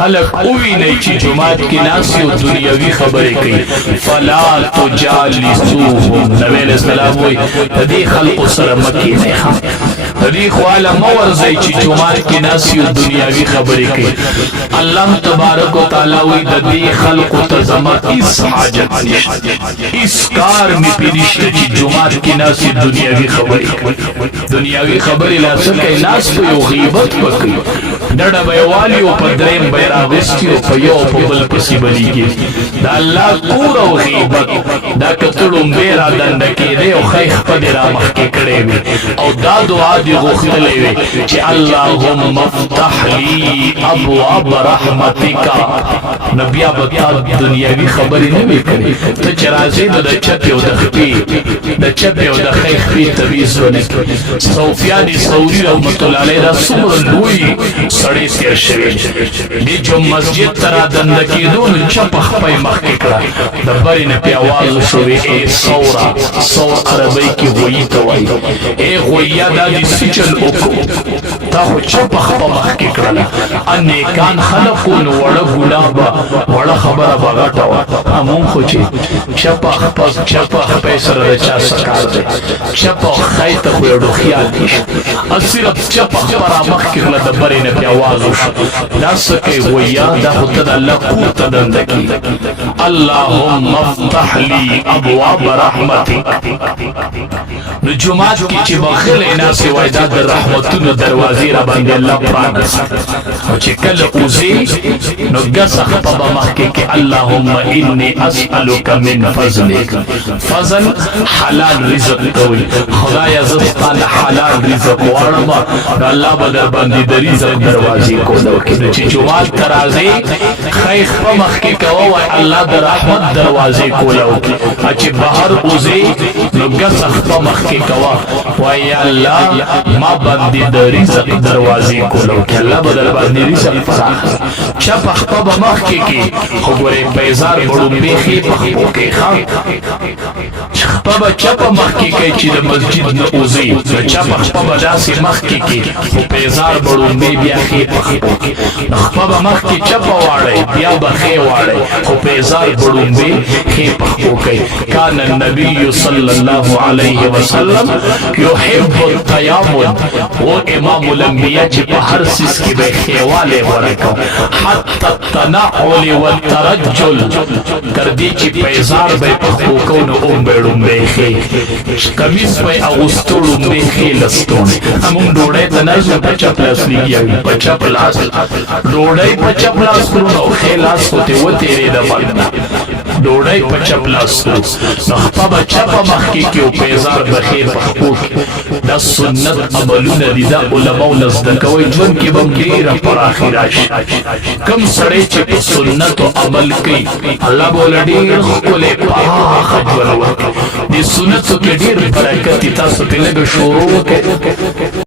خلق اوی نہیں چی جماعت کی ناسی و دنیاوی خبریں کئی فلا تجالسوهم نبی علیہ السلام ہوئی دی خلق سر مکی نہیں خواہ دی خوالا مورزی چی جماعت کی ناسی و دنیاوی خبریں کئی اللہ تبارک و تعالی ہوئی دی خلق تزمت اس حاجت نشت اس کار میں پی نشت چی جماعت کی ناسی دنیاوی خبریں دنیاوی خبریں لا سکے ناس پہ یو غیبت پکی ڈڑا بیوالی و پدرین بیراغستی و پیو پا بل پسی بلی گی دا اللہ کور و غیبت دا کتڑم بیرا دندکی دے و خیخ پا دیرا مخی کڑے وی او دا دعا دی غختلے وی چی اللہم افتح لی ابواب رحمتکا نبیا بتا دنیاوی خبری نوی کری تا چرازی دا چپی و دا خپی دا چپی و دا خیخ پی تبیز ونک صوفیانی صوری رحمت اللہ علیہ دا سمر لوی سڑی تیر شوی دی جو مسجد ترا دندکی دون چپخ پای مخی کرا دبری نپی آواز شوی اے سورا سور عربی کی غوی توائی اے غویا دا دی سچل اکو تا خو چپخ پا مخی کرا انیکان خلقون وڑا گلابا وڑا خبر بغاٹوا امون خوچی چپخ پیسر رچا سکار دے چپخ خیط خویڑو خیال دیش اصرف چپخ پرا مخی کرا دبری نپی آوازوش دا سکے ویا دا خود اللہ قوت دندکی اللہم افتح لی ابواب رحمتک نو جماعت کی چی بخل اینا سوائی دا در رحمتون دروازی را باندی اللہ پرانس و چی کل اوزی نو گسخ پا مخی کہ اللہم انی اسألوک من فضلک فضل حلال رزق کوئی خدای زستان حلال رزق وارما نو اللہ بدر باندی در رزق دروازی کو دوکی چی جماعت ترازی خیخ پا مخی کوائی اللہ در رحمت دروازی کو لوکی اچی بہر اوزی نو گسخ پا مخی کوا وی اللہ ما باندی در رزق دروازی کو لوکی اللہ بدر باندی رزق فراخ چپ اخپا با مخی کی خبری پیزار بڑو بیخی پخپو کی خان اخپا با چپ مخی کی چی در مسجد نعوزی چپ اخپا با جاسی مخی کی پیزار بڑو بیخی پخپو کی اخپا با مخی چپ وارے بیا بخی وارے خو پیزار بڑو بیخی پخپو کی کان النبی صلی اللہ علیہ وسلم یحب التیامن وہ امام الانبیاء چی پا ہر سیس کی بے خیوالے ورکو حتی التنعول والترجل کردی چی پیزار بے پخوکون ام بے خی کمیس بے اغسطول ام بے خی لستون ہمون ڈوڑے تنازو پچا پلاس لیگیا پچا پلاس ڈوڑے پچا پلاس کرونو خیلاس ہوتے وہ تیرے دفعنا ڈوڑے پچا پلاس کرو نخپا بچا پا مخی کیو پیزار بخیر پخوک دا سنت عملون دیدا علماء نزدکوی جون کی بم دیر پر آخراش کم سڑے چپ سنت و عمل کی اللہ بولا دیر خلے پاخ جولو دی سنت کے دیر برکتی تاسو تلگ شروع کے